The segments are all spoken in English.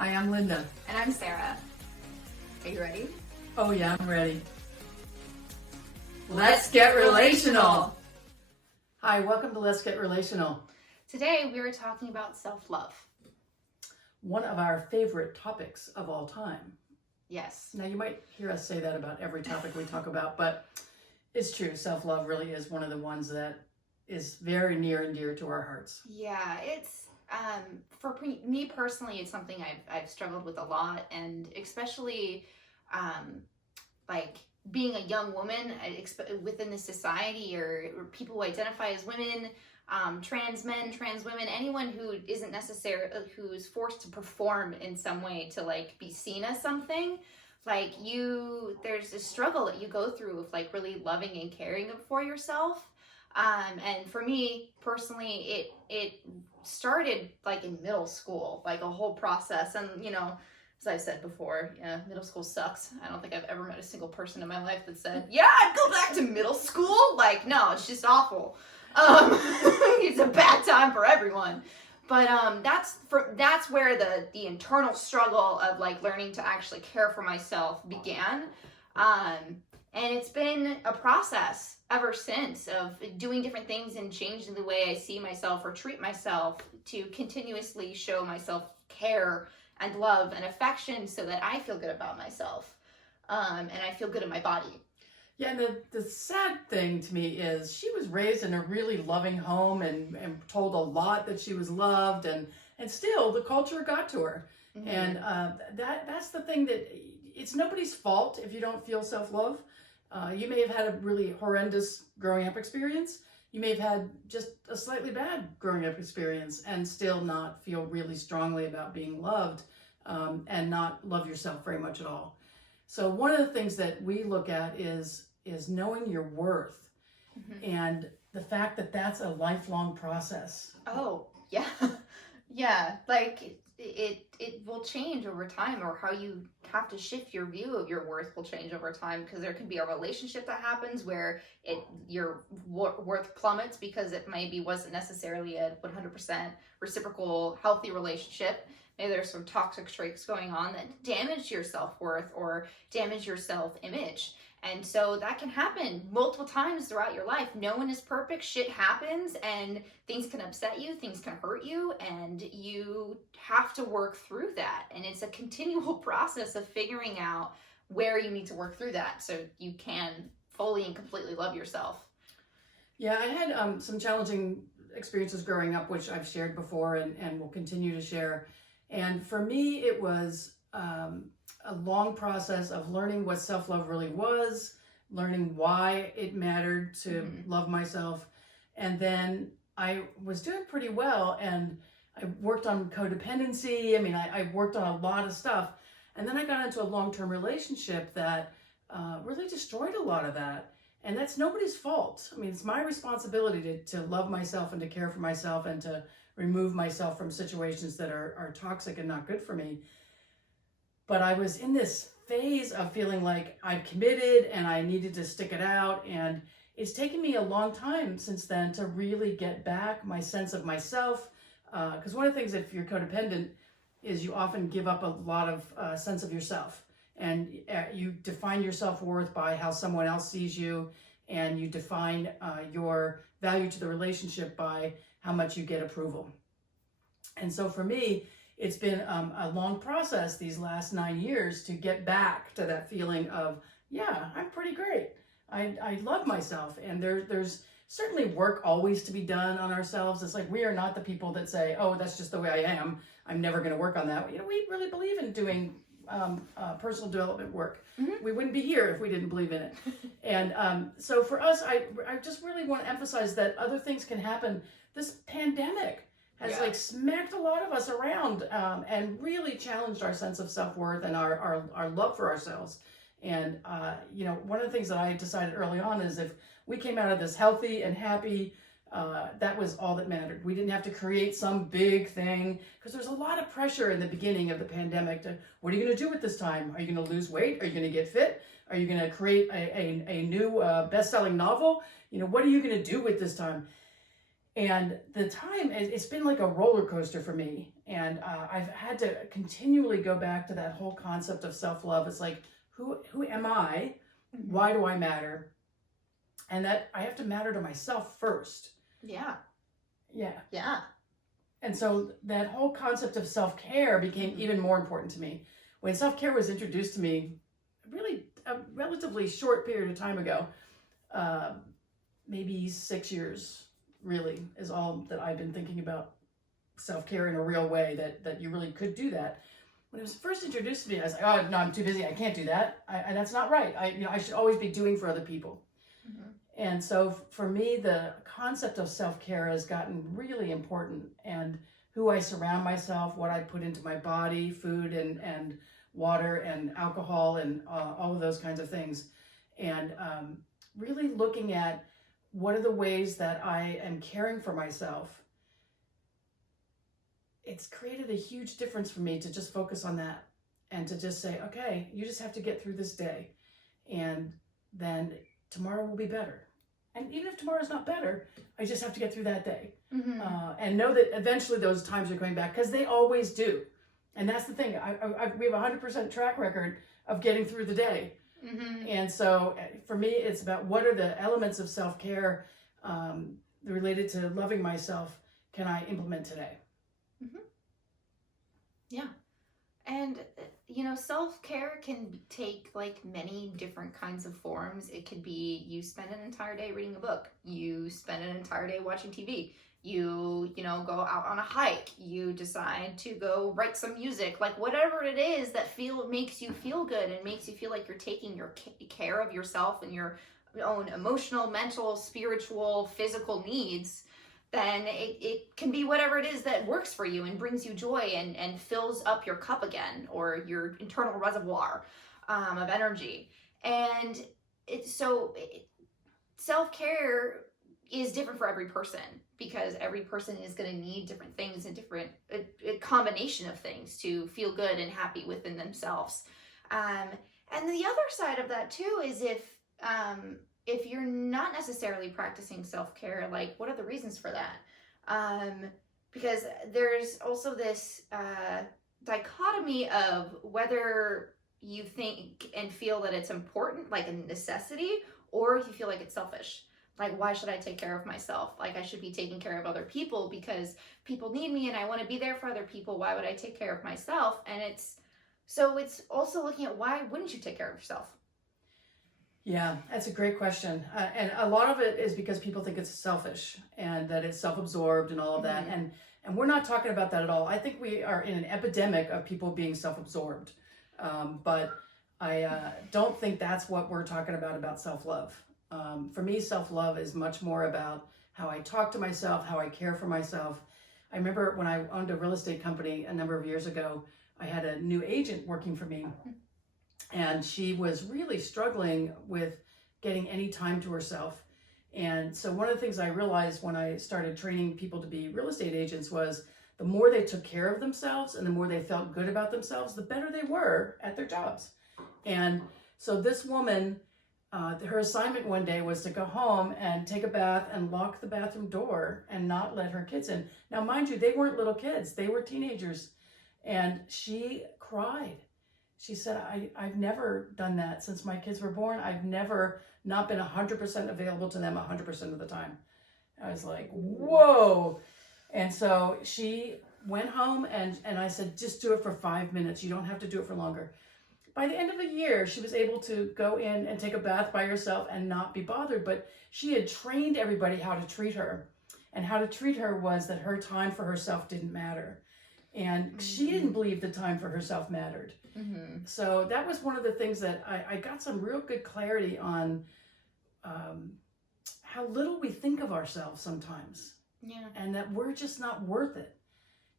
Hi, I'm Linda. And I'm Sarah. Are you ready? Oh yeah, I'm ready. Let's get relational. Hi, welcome to Let's Get Relational. Today we were talking about self-love. One of our favorite topics of all time. Yes. Now you might hear us say that about every topic we talk about, but it's true. Self-love really is one of the ones that is very near and dear to our hearts. Yeah, it's for me personally, it's something I've struggled with a lot, and especially like being a young woman within the society, or people who identify as women, trans men, trans women, anyone who isn't necessarily, who's forced to perform in some way to like be seen as something. Like there's a struggle that you go through of like really loving and caring for yourself. And for me personally, it started like in middle school, like a whole process. And you know, as I've said before, yeah, middle school sucks. I don't think I've ever met a single person in my life that said, yeah, I'd go back to middle school. Like, no, it's just awful. It's a bad time for everyone. But that's where the internal struggle of like learning to actually care for myself began. And it's been a process ever since of doing different things and changing the way I see myself or treat myself to continuously show myself care and love and affection so that I feel good about myself, and I feel good in my body. Yeah, and the sad thing to me is she was raised in a really loving home and told a lot that she was loved, and still the culture got to her. Mm-hmm. And that's the thing, that it's nobody's fault if you don't feel self-love. You may have had a really horrendous growing up experience. You may have had just a slightly bad growing up experience and still not feel really strongly about being loved, and not love yourself very much at all. So one of the things that we look at is knowing your worth, mm-hmm. and the fact that that's a lifelong process. Oh, yeah. Yeah, like it will change over time, or how you have to shift your view of your worth will change over time, because there could be a relationship that happens where your worth plummets because it maybe wasn't necessarily a 100% reciprocal healthy relationship. Maybe there's some toxic traits going on that damage your self-worth or damage your self-image. And so that can happen multiple times throughout your life. No one is perfect. Shit happens, and things can upset you, things can hurt you, and you have to work through that. And it's a continual process of figuring out where you need to work through that so you can fully and completely love yourself. Yeah, I had some challenging experiences growing up, which I've shared before and will continue to share. And for me, it was a long process of learning what self-love really was, learning why it mattered to mm-hmm. love myself. And then I was doing pretty well, and I worked on codependency. I mean, I worked on a lot of stuff. And then I got into a long-term relationship that really destroyed a lot of that. And that's nobody's fault. I mean, it's my responsibility to love myself and to care for myself and to remove myself from situations that are toxic and not good for me. But I was in this phase of feeling like I'd committed and I needed to stick it out. And it's taken me a long time since then to really get back my sense of myself. Because one of the things, if you're codependent, is you often give up a lot of sense of yourself. And you define your self-worth by how someone else sees you. And you define your value to the relationship by how much you get approval. And so for me, it's been a long process these last 9 years to get back to that feeling of, yeah, I'm pretty great. I love myself. And there's certainly work always to be done on ourselves. It's like we are not the people that say, oh, that's just the way I am. I'm never going to work on that. You know, we really believe in doing personal development work. Mm-hmm. We wouldn't be here if we didn't believe in it. And so for us, I just really want to emphasize that other things can happen. This pandemic has like smacked a lot of us around, and really challenged our sense of self-worth and our love for ourselves. And, you know, one of the things that I decided early on is if we came out of this healthy and happy, that was all that mattered. We didn't have to create some big thing, because there's a lot of pressure in the beginning of the pandemic to, what are you going to do at this time? Are you going to lose weight? Are you going to get fit? Are you going to create a new best-selling novel? You know, what are you going to do with this time? And the time, it's been like a roller coaster for me. And I've had to continually go back to that whole concept of self-love. It's like, who am I? Why do I matter? And that I have to matter to myself first. Yeah. Yeah. Yeah. And so that whole concept of self-care became even more important to me. When self-care was introduced to me, really a relatively short period of time ago, maybe 6 years really is all that I've been thinking about self-care in a real way, that you really could do that. When it was first introduced to me, I was like, oh, no, I'm too busy. I can't do that. And that's not right. I should always be doing for other people. And so for me, the concept of self-care has gotten really important, and who I surround myself, what I put into my body, food and water and alcohol and all of those kinds of things. And really looking at what are the ways that I am caring for myself. It's created a huge difference for me to just focus on that and to just say, okay, you just have to get through this day, and then tomorrow will be better. And even if tomorrow's not better, I just have to get through that day. And know that eventually those times are coming back, because they always do. And that's the thing. We have a 100% track record of getting through the day. And so for me, it's about what are the elements of self-care related to loving myself can I implement today? Yeah. And, you know, self-care can take like many different kinds of forms. It could be you spend an entire day reading a book. You spend an entire day watching TV. You know, go out on a hike. You decide to go write some music. Like whatever it is that makes you feel good and makes you feel like you're taking your care of yourself and your own emotional, mental, spiritual, physical needs, then it can be whatever it is that works for you and brings you joy and fills up your cup again, or your internal reservoir of energy. And self-care is different for every person, because every person is going to need different things and a combination of things to feel good and happy within themselves. And the other side of that too is if you're not necessarily practicing self-care, like what are the reasons for that? Because there's also this dichotomy of whether you think and feel that it's important, like a necessity, or if you feel like it's selfish. Like, why should I take care of myself? Like, I should be taking care of other people because people need me and I want to be there for other people. Why would I take care of myself? And it's also looking at, why wouldn't you take care of yourself? Yeah, that's a great question. And a lot of it is because people think it's selfish and that it's self-absorbed and all of that. And we're not talking about that at all. I think we are in an epidemic of people being self-absorbed. But I don't think that's what we're talking about self-love. For me, self-love is much more about how I talk to myself, how I care for myself. I remember when I owned a real estate company a number of years ago, I had a new agent working for me, and she was really struggling with getting any time to herself. And so one of the things I realized when I started training people to be real estate agents was the more they took care of themselves and the more they felt good about themselves, the better they were at their jobs. And so this woman, her assignment one day was to go home and take a bath and lock the bathroom door and not let her kids in. Now, mind you, they weren't little kids. They were teenagers. And she cried. She said, I've never done that since my kids were born. I've never not been 100% available to them 100% of the time. I was like, whoa. And so she went home and I said, just do it for 5 minutes. You don't have to do it for longer. By the end of a year, she was able to go in and take a bath by herself and not be bothered. But she had trained everybody how to treat her. And how to treat her was that her time for herself didn't matter. And she didn't believe the time for herself mattered. So that was one of the things that I got some real good clarity on, how little we think of ourselves sometimes. Yeah. And that we're just not worth it.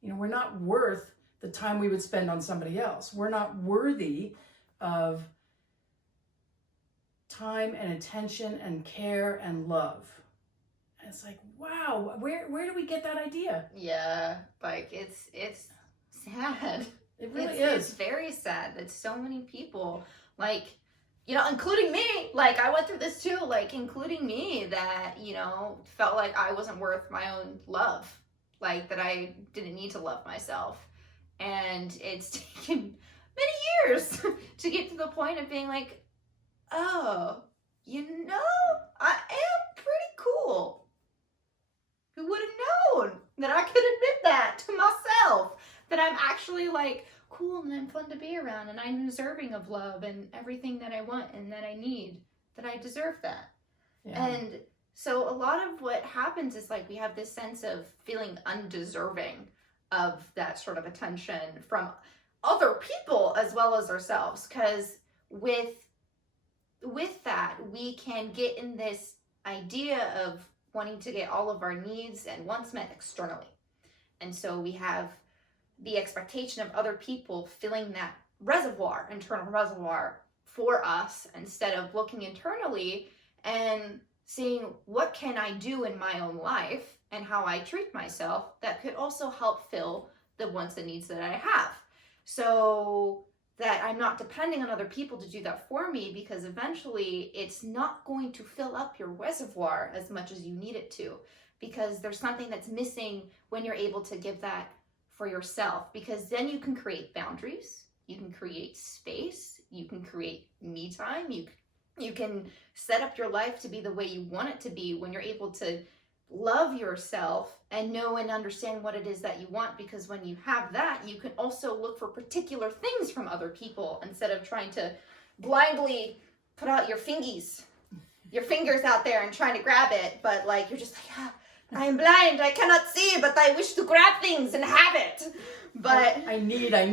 You know, we're not worth the time we would spend on somebody else. We're not worthy of time and attention and care and love. And it's like, wow, where do we get that idea? Yeah, like it's sad. It really is. It's very sad that so many people, like, you know, including me, like I went through this too, like including me, that, you know, felt like I wasn't worth my own love. like that I didn't need to love myself. And it's taken many years to get to the point of being like, oh, you know, I am pretty cool. Who would have known that I could admit that to myself? That I'm actually like cool and I'm fun to be around and I'm deserving of love and everything that I want and that I need, that I deserve that. Yeah. And so a lot of what happens is like we have this sense of feeling undeserving of that sort of attention from other people as well as ourselves, because with that we can get in this idea of wanting to get all of our needs and wants met externally. And so we have the expectation of other people filling that reservoir, internal reservoir for us, instead of looking internally and seeing what can I do in my own life and how I treat myself that could also help fill the wants and needs that I have. So that I'm not depending on other people to do that for me, because eventually it's not going to fill up your reservoir as much as you need it to, because there's something that's missing when you're able to give that for yourself, because then you can create boundaries, you can create space, you can create me time, you can set up your life to be the way you want it to be when you're able to love yourself and know and understand what it is that you want. Because when you have that, you can also look for particular things from other people instead of trying to blindly put out your fingers out there and trying to grab it. But like, you're just like, ah, I am blind, I cannot see, but I wish to grab things and have it. But I need. I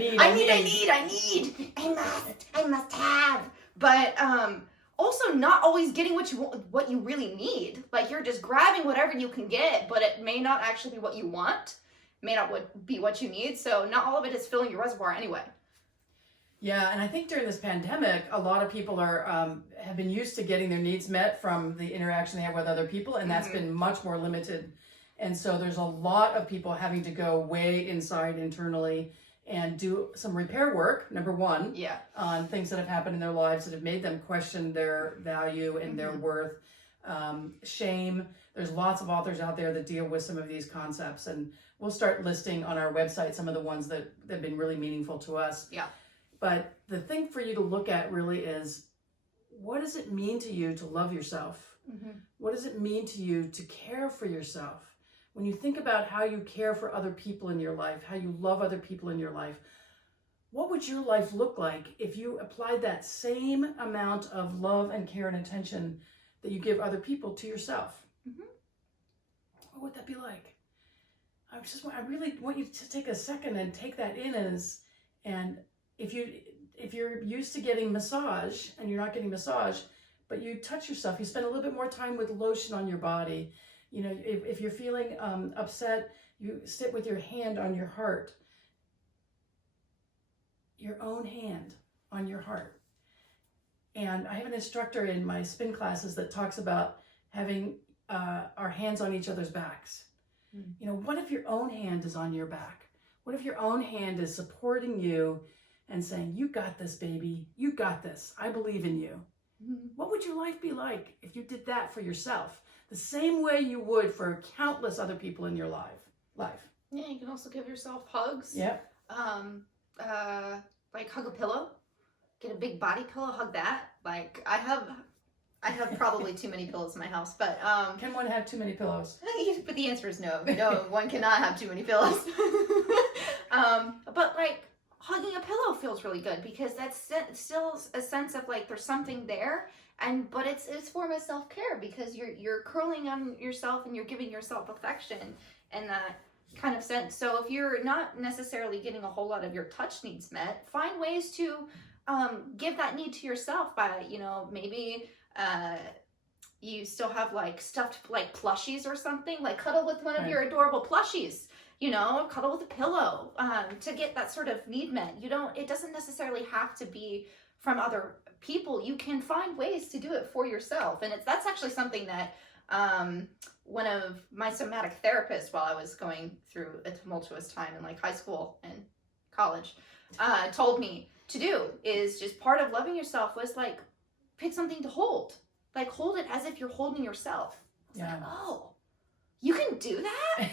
must have. But also not always getting what you really need. Like, you're just grabbing whatever you can get, but it may not actually be what you want, may not be what you need. So not all of it is filling your reservoir anyway. Yeah, and I think during this pandemic, a lot of people are have been used to getting their needs met from the interaction they have with other people, and that's been much more limited. And so there's a lot of people having to go way inside internally and do some repair work, number one, on things that have happened in their lives that have made them question their value and their worth. Shame. There's lots of authors out there that deal with some of these concepts, and we'll start listing on our website some of the ones that have been really meaningful to us. Yeah. But the thing for you to look at really is, what does it mean to you to love yourself? What does it mean to you to care for yourself? When you think about how you care for other people in your life, how you love other people in your life, what would your life look like if you applied that same amount of love and care and attention that you give other people to yourself? What would that be like? I really want you to take a second and take that in and if you're used to getting massage and you're not getting massage, but you touch yourself, you spend a little bit more time with lotion on your body. You know, if you're feeling upset, you sit with your hand on your heart, your own hand on your heart. And I have an instructor in my spin classes that talks about having our hands on each other's backs. You know, what if your own hand is on your back? What if your own hand is supporting you and saying, you got this, baby, you got this, I believe in you? What would your life be like if you did that for yourself? The same way you would for countless other people in your life. Yeah, you can also give yourself hugs. Yep. Like hug a pillow. Get a big body pillow, hug that. Like, I have probably too many pillows in my house, but Can one have too many pillows? but the answer is no. No, one cannot have too many pillows. But like, hugging a pillow feels really good, because that's still a sense of like there's something there, but it's a form of self-care, because you're curling on yourself and you're giving yourself affection in that kind of sense. So if you're not necessarily getting a whole lot of your touch needs met, find ways to give that need to yourself by, you know, maybe you still have like stuffed like plushies or something, like cuddle with one of your adorable plushies. You know, cuddle with a pillow to get that sort of need met. It doesn't necessarily have to be from other people. You can find ways to do it for yourself. And that's actually something that one of my somatic therapists, while I was going through a tumultuous time in like high school and college, told me to do, is just part of loving yourself was like, pick something to hold. Like, hold it as if you're holding yourself. It's like, oh, you can do that?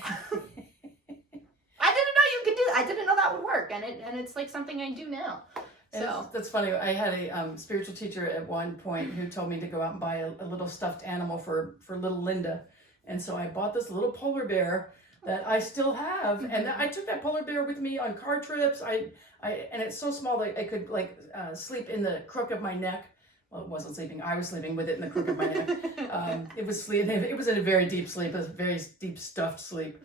I didn't know that would work, and it's like something I do now. So that's funny. I had a spiritual teacher at one point who told me to go out and buy a little stuffed animal for little Linda. And so I bought this little polar bear that I still have. And I took that polar bear with me on car trips. And it's so small that I could sleep in the crook of my neck. Well, it wasn't sleeping. I was sleeping with it in the crook of my neck. It was sleeping. It was in a very deep sleep, a very deep stuffed sleep.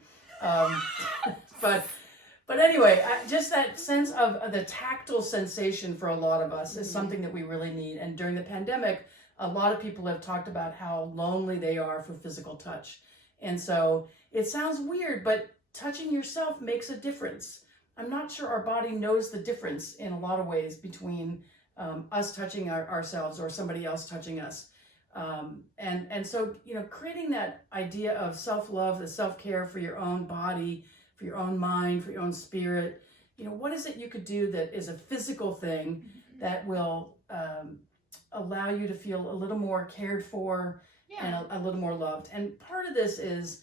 But anyway, just that sense of the tactile sensation for a lot of us is something that we really need. And during the pandemic, a lot of people have talked about how lonely they are for physical touch. And so it sounds weird, but touching yourself makes a difference. I'm not sure our body knows the difference in a lot of ways between us touching ourselves or somebody else touching us. And so, creating that idea of self-love, the self-care for your own body, for your own mind, for your own spirit, what is it you could do that is a physical thing that will allow you to feel a little more cared for and a little more loved. And part of this is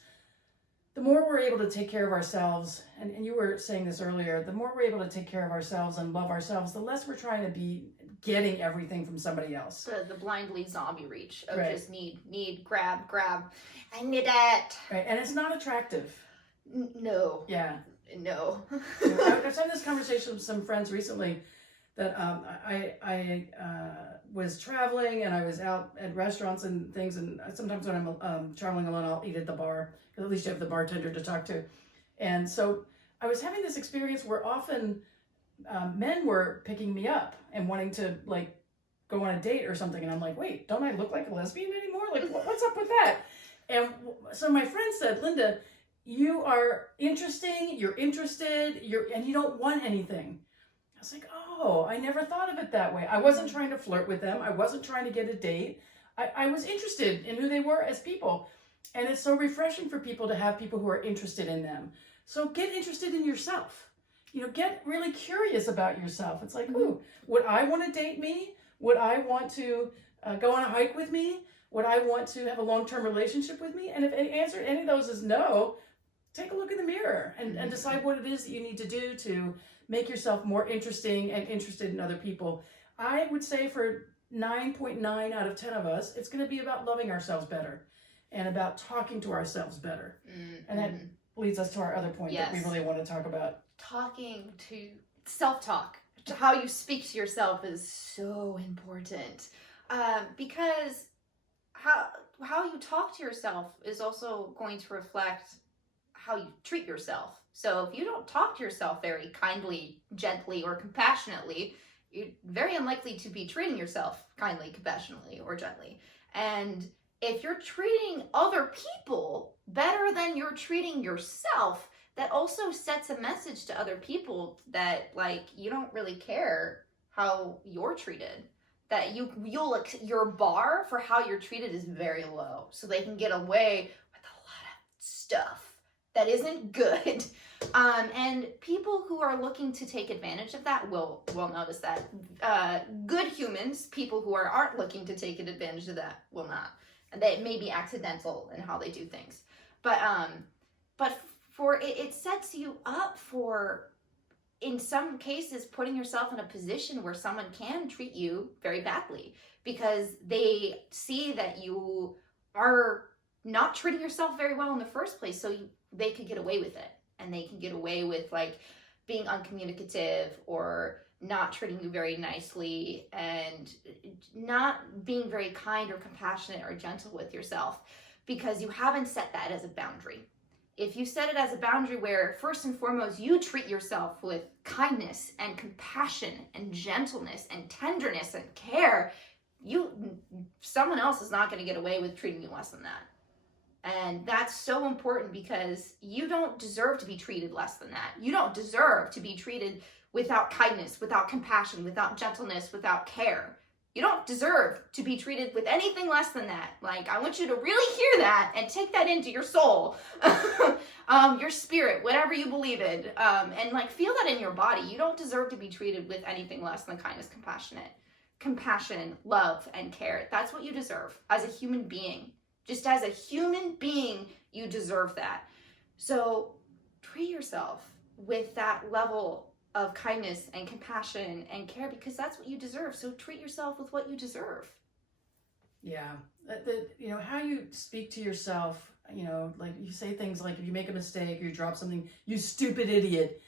the more we're able to take care of ourselves, and you were saying this earlier, the more we're able to take care of ourselves and love ourselves, the less we're trying to be getting everything from somebody else. The blindly zombie reach of Right. just need, grab, I need it. Right, and it's not attractive. No. Yeah. No. I was having this conversation with some friends recently that I was traveling and I was out at restaurants and things, and sometimes when I'm traveling alone, I'll eat at the bar, because at least you have the bartender to talk to. And so I was having this experience where often men were picking me up and wanting to go on a date or something, and I'm like, wait, don't I look like a lesbian anymore? Like, what's up with that? And so my friend said, Linda, you are interesting, you're interested, and you don't want anything. I was like, oh, I never thought of it that way. I wasn't trying to flirt with them. I wasn't trying to get a date. I was interested in who they were as people. And it's so refreshing for people to have people who are interested in them. So get interested in yourself. Get really curious about yourself. It's like, ooh, would I want to date me? Would I want to go on a hike with me? Would I want to have a long-term relationship with me? And if the answer to any of those is no, take a look in the mirror and decide what it is that you need to do to make yourself more interesting and interested in other people. I would say for 9.9 out of 10 of us, it's going to be about loving ourselves better and about talking to ourselves better. And that leads us to our other point that we really want to talk about. Talking to self-talk, to how you speak to yourself is so important, because how you talk to yourself is also going to reflect how you treat yourself. So if you don't talk to yourself very kindly, gently, or compassionately, you're very unlikely to be treating yourself kindly, compassionately, or gently. And if you're treating other people better than you're treating yourself, that also sets a message to other people that you don't really care how you're treated. That your bar for how you're treated is very low, so they can get away with a lot of stuff that isn't good. And people who are looking to take advantage of that will notice that. Good humans, people who aren't looking to take advantage of that, will not. And they may be accidental in how they do things. But it sets you up for, in some cases, putting yourself in a position where someone can treat you very badly because they see that you are not treating yourself very well in the first place, so they could get away with it. And they can get away with being uncommunicative or not treating you very nicely and not being very kind or compassionate or gentle with yourself because you haven't set that as a boundary. If you set it as a boundary where first and foremost you treat yourself with kindness and compassion and gentleness and tenderness and care, someone else is not going to get away with treating you less than that. And that's so important because you don't deserve to be treated less than that. You don't deserve to be treated without kindness, without compassion, without gentleness, without care. You don't deserve to be treated with anything less than that. I want you to really hear that and take that into your soul, your spirit, whatever you believe in, and feel that in your body. You don't deserve to be treated with anything less than kindness, compassion, love, and care. That's what you deserve as a human being. Just as a human being, you deserve that. So treat yourself with that level of kindness and compassion and care, because that's what you deserve. So treat yourself with what you deserve. Yeah. How you speak to yourself, like you say things like, if you make a mistake or you drop something, you stupid idiot.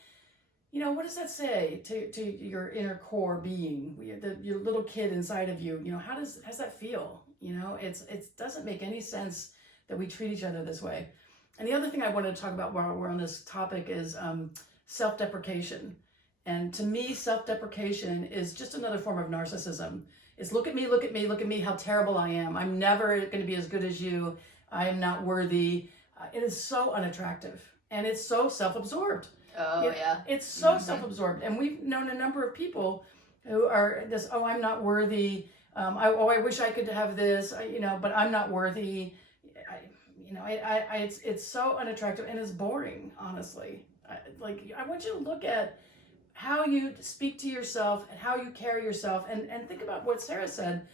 What does that say to your inner core being, your little kid inside of you? How's that feel? It doesn't make any sense that we treat each other this way. And the other thing I wanted to talk about while we're on this topic is self-deprecation. And to me, self-deprecation is just another form of narcissism. It's look at me, look at me, look at me, how terrible I am. I'm never going to be as good as you. I am not worthy. It is so unattractive. And it's so self-absorbed. Oh, yeah. It's so self-absorbed. And we've known a number of people who are this, oh, I'm not worthy. I wish I could have this, but I'm not worthy. It's so unattractive and it's boring, honestly. I want you to look at how you speak to yourself and how you carry yourself, and think about what Sarah said,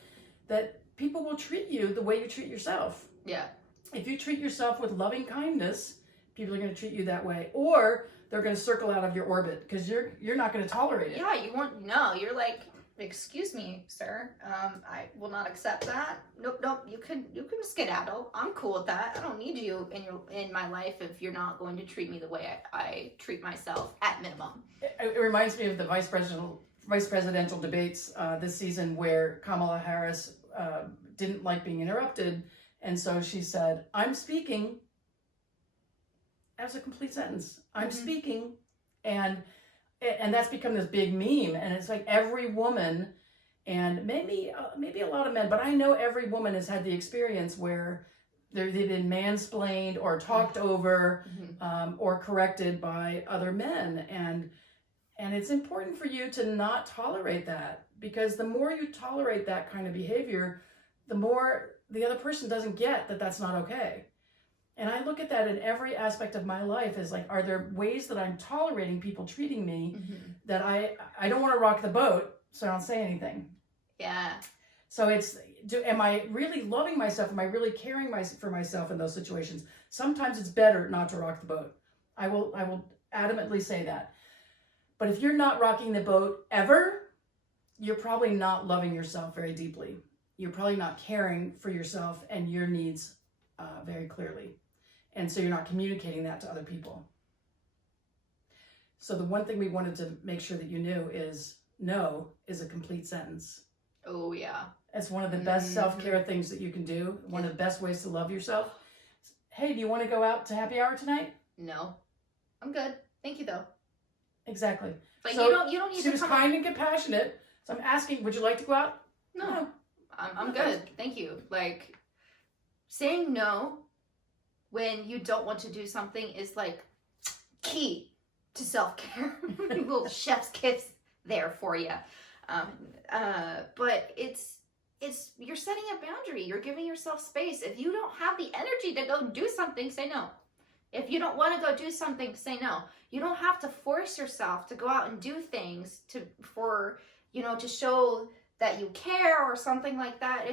that people will treat you the way you treat yourself. Yeah. If you treat yourself with loving kindness, people are going to treat you that way, or they're going to circle out of your orbit because you're not going to tolerate it. Yeah, you won't. No, you're like, excuse me, sir. I will not accept that. Nope. You can skedaddle. I'm cool with that. I don't need you in my life if you're not going to treat me the way I treat myself at minimum. It reminds me of the vice presidential debates this season, where Kamala Harris didn't like being interrupted, and so she said, "I'm speaking." That was a complete sentence. I'm speaking, and that's become this big meme. And it's like every woman, and maybe a lot of men, but I know every woman has had the experience where they've been mansplained or talked over, or corrected by other men, and it's important for you to not tolerate that, because the more you tolerate that kind of behavior, the more the other person doesn't get that that's not okay. And I look at that in every aspect of my life as like, are there ways that I'm tolerating people treating me that I don't want to rock the boat, so I don't say anything. Yeah. So am I really loving myself? Am I really caring for myself in those situations? Sometimes it's better not to rock the boat. I will adamantly say that. But if you're not rocking the boat ever, you're probably not loving yourself very deeply. You're probably not caring for yourself and your needs very clearly. And so you're not communicating that to other people. So the one thing we wanted to make sure that you knew is no is a complete sentence. Oh, yeah. It's one of the best self-care things that you can do. One of the best ways to love yourself. Hey, do you want to go out to happy hour tonight? No. I'm good. Thank you, though. Exactly. But so you don't need to. She was kind and compassionate. So I'm asking, would you like to go out? No. I'm good. Thank you. Like, saying no when you don't want to do something is like key to self-care. Little chef's kiss there for you. But it's you're setting a boundary. You're giving yourself space. If you don't have the energy to go do something, say no. If you don't want to go do something, say no. You don't have to force yourself to go out and do things to show that you care or something like that.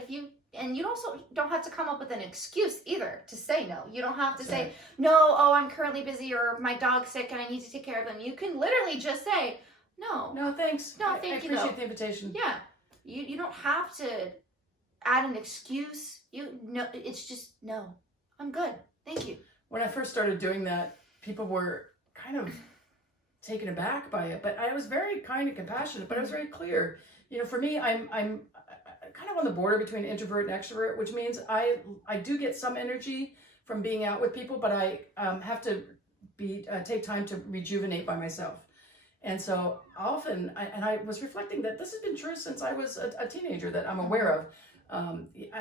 And you also don't have to come up with an excuse either to say no. You don't have to say, no, I'm currently busy, or my dog's sick and I need to take care of them. You can literally just say, no. No, thanks. No, thank you. I appreciate the invitation. Yeah. You don't have to add an excuse. It's just, no, I'm good. Thank you. When I first started doing that, people were kind of taken aback by it, but I was very kind and compassionate, but I was very clear. For me, I'm kind of on the border between introvert and extrovert, which means I do get some energy from being out with people, but I have to take time to rejuvenate by myself. And so often, I was reflecting that this has been true since I was a teenager, that I'm aware of.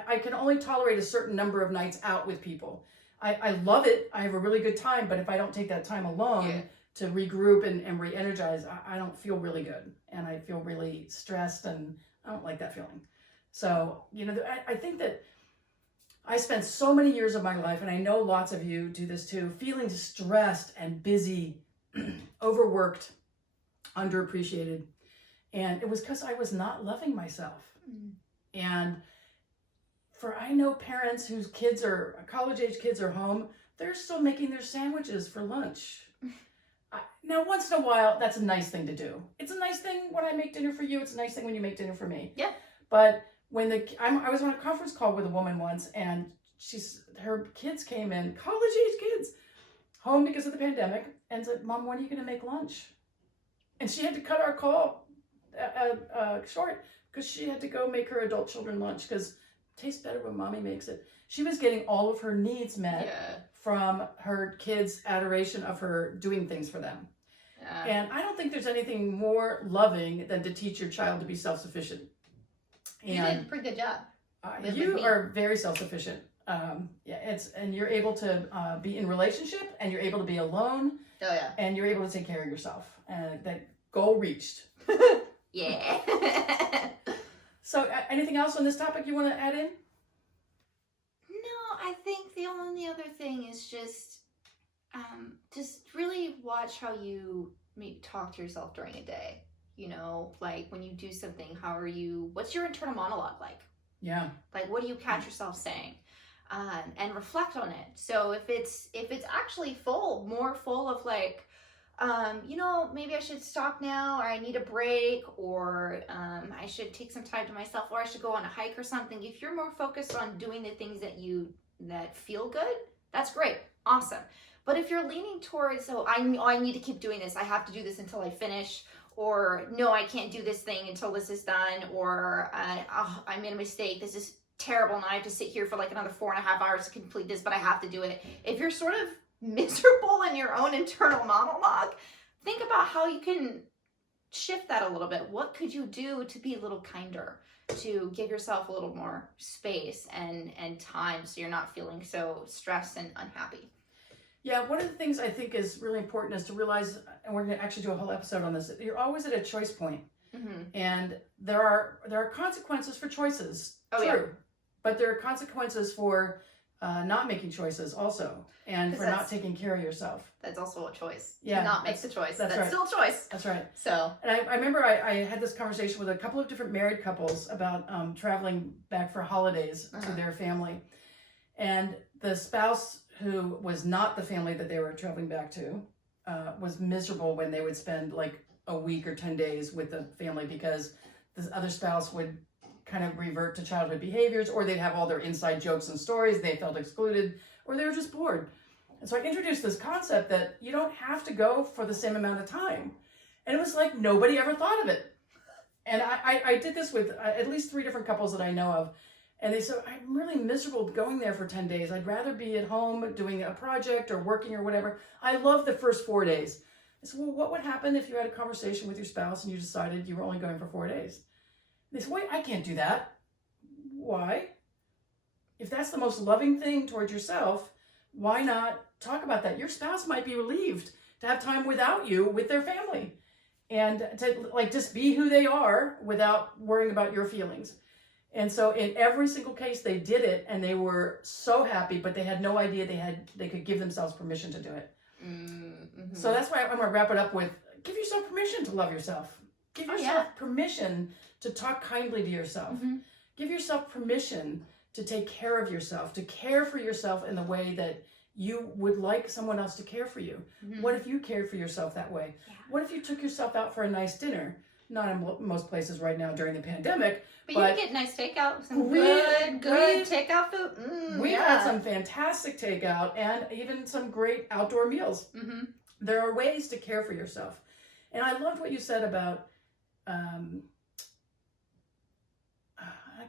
I can only tolerate a certain number of nights out with people. I love it. I have a really good time, but if I don't take that time alone to regroup and re-energize, I don't feel really good. And I feel really stressed, and I don't like that feeling. So, I think that I spent so many years of my life, and I know lots of you do this too, feeling stressed and busy, overworked, underappreciated. And it was because I was not loving myself. And I know parents whose kids college-age kids are home, they're still making their sandwiches for lunch. Now, once in a while, that's a nice thing to do. It's a nice thing when I make dinner for you. It's a nice thing when you make dinner for me. Yeah. But when I was on a conference call with a woman once, and her kids came in, college-age kids, home because of the pandemic, and said, "Mom, when are you going to make lunch?" And she had to cut our call short because she had to go make her adult children lunch because it tastes better when mommy makes it. She was getting all of her needs met from her kids' adoration of her doing things for them. And I don't think there's anything more loving than to teach your child to be self-sufficient. You did a pretty good job. You are very self-sufficient. And you're able to be in relationship, and you're able to be alone. Oh yeah. And you're able to take care of yourself. And that goal reached. Yeah. So, anything else on this topic you want to add in? No, I think the only other thing is just really watch how you maybe talk to yourself during a day. You know, like when you do something, what's your internal monologue like? Yeah. Like, what do you catch yourself saying? And reflect on it. So if it's actually more full of like, maybe I should stop now, or I need a break, or I should take some time to myself, or I should go on a hike or something. If you're more focused on doing the things that feel good, that's great. Awesome. But if you're leaning towards, I need to keep doing this. I have to do this until I finish. Or no, I can't do this thing until this is done. Or I made a mistake. This is terrible. And I have to sit here for like another 4.5 hours to complete this, but I have to do it. If you're sort of miserable in your own internal monologue, think about how you can shift that a little bit. What could you do to be a little kinder, to give yourself a little more space and time so you're not feeling so stressed and unhappy? Yeah, one of the things I think is really important is to realize, and we're going to actually do a whole episode on this, you're always at a choice point. Mm-hmm. And there are consequences for choices. Oh, true. Yeah. But there are consequences for not making choices also, and for not taking care of yourself. That's also a choice. Yeah. To not make the choice. That's right. Still a choice. That's right. So. And I remember I had this conversation with a couple of different married couples about traveling back for holidays to their family. And the spouse who was not the family that they were traveling back to was miserable when they would spend like a week or 10 days with the family, because this other spouse would kind of revert to childhood behaviors, or they'd have all their inside jokes and stories, they felt excluded, or they were just bored. And so I introduced this concept that you don't have to go for the same amount of time. And it was like nobody ever thought of it. And I did this with at least 3 different couples that I know of. And they said, I'm really miserable going there for 10 days. I'd rather be at home doing a project or working or whatever. I love the first 4 days. I said, well, what would happen if you had a conversation with your spouse and you decided you were only going for 4 days? And they said, wait, I can't do that. Why? If that's the most loving thing towards yourself, why not talk about that? Your spouse might be relieved to have time without you with their family, and to like just be who they are without worrying about your feelings. And so in every single case, they did it, and they were so happy, but they had no idea they could give themselves permission to do it. Mm-hmm. So that's why I'm going to wrap it up with, give yourself permission to love yourself. Give yourself permission to talk kindly to yourself. Mm-hmm. Give yourself permission to take care of yourself, to care for yourself in the way that you would like someone else to care for you. Mm-hmm. What if you cared for yourself that way? Yeah. What if you took yourself out for a nice dinner? Not in most places right now during the pandemic. But you can get nice takeout, some good takeout food. We've had some fantastic takeout and even some great outdoor meals. Mm-hmm. There are ways to care for yourself. And I loved what you said about, I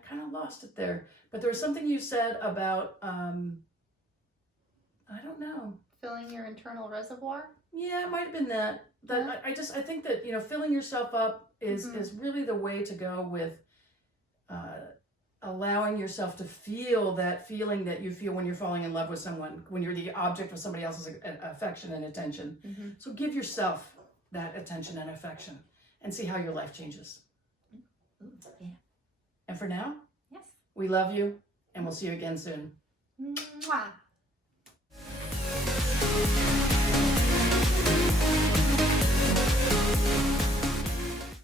kind of lost it there, but there was something you said about, I don't know. Filling your internal reservoir? Yeah, it might have been that. I think that, filling yourself up is really the way to go with allowing yourself to feel that feeling that you feel when you're falling in love with someone, when you're the object of somebody else's affection and attention. Mm-hmm. So give yourself that attention and affection and see how your life changes. Yeah. And for now, yes, we love you, and we'll see you again soon. Mwah.